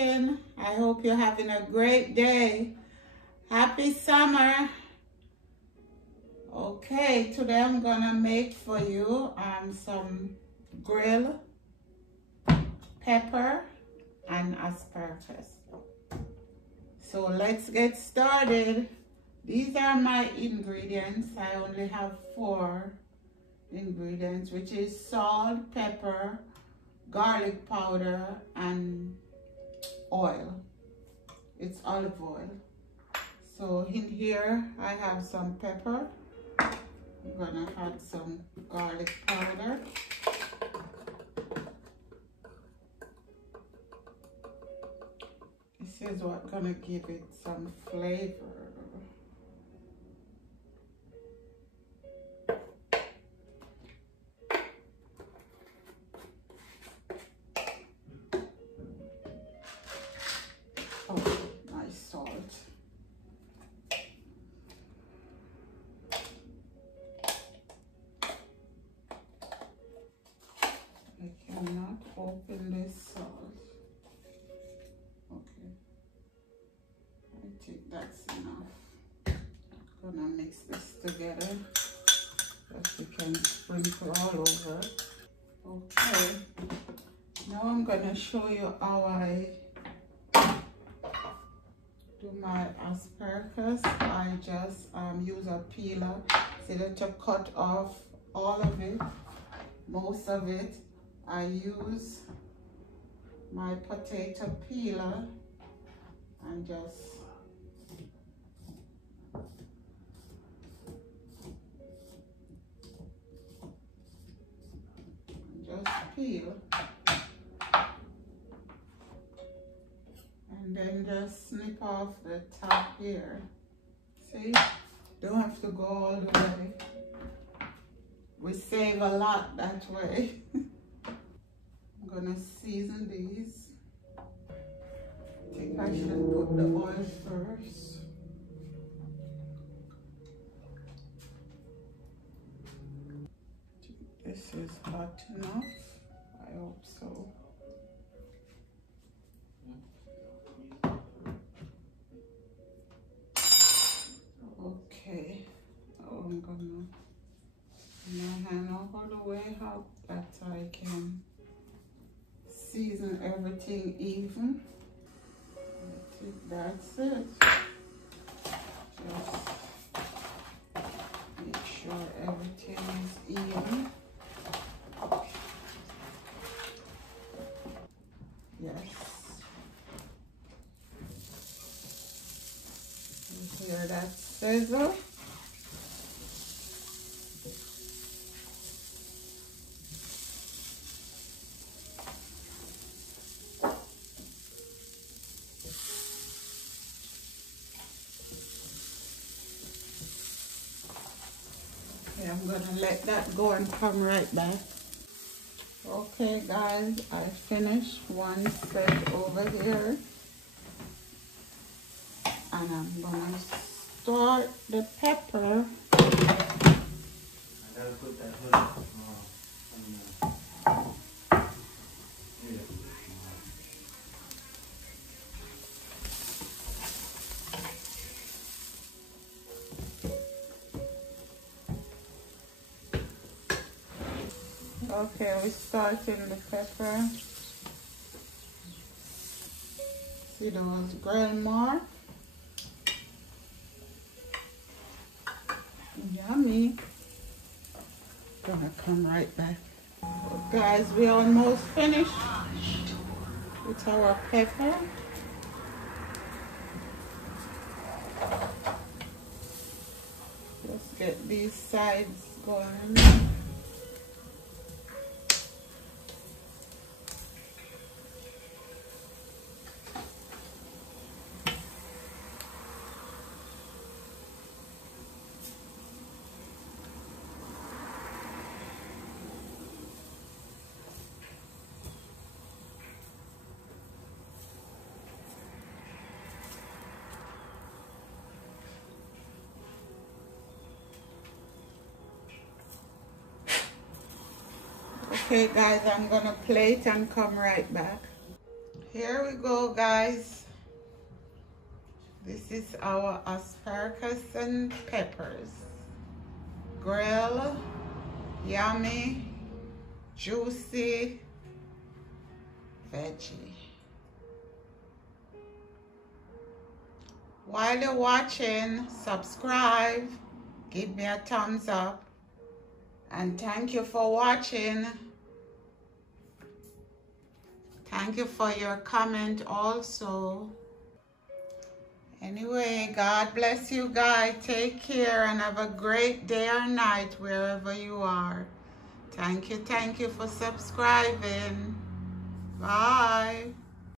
watching. I hope you're having a great day. Happy summer. Okay, today I'm gonna make for you some grilled pepper and asparagus. So let's get started. These are my ingredients. I only have 4 ingredients, which is salt, pepper, garlic powder, and oil. It's olive oil. So in here I have some pepper. I'm gonna add some garlic powder. This is what's gonna give it some flavor. Oh, nice salt. I cannot open this salt. Okay. I think that's enough. Gonna mix this together. Just we can sprinkle all over. Okay. Now I'm gonna show you how I do my asparagus. I just use a peeler so that to cut off all of it, most of it. I use my potato peeler and just peel. And then just snip off the top here. See? Don't have to go all the way. We save a lot that way. I'm gonna season these. I think I should put the oil first. This is hot enough. I hope so. Okay, now I'm gonna my hand all the way up that I can season everything even. I think that's it. Just make sure everything is even. Yes. You hear that sizzle? Okay, I'm gonna let that go and come right back. Okay guys, I finished one set over here. And I'm gonna start the pepper. I gotta put that hood on Okay, we're starting the pepper. See those grill marks? Yummy. Gonna come right back. So guys, we're almost finished with our pepper. Let's get these sides going. Okay guys, I'm gonna plate and come right back. Here we go, guys. This is our asparagus and peppers. Grill, yummy, juicy veggie. While you're watching, subscribe, give me a thumbs up, and thank you for watching. Thank you for your comment also. Anyway, God bless you guys. Take care and have a great day or night wherever you are. Thank you for subscribing. Bye.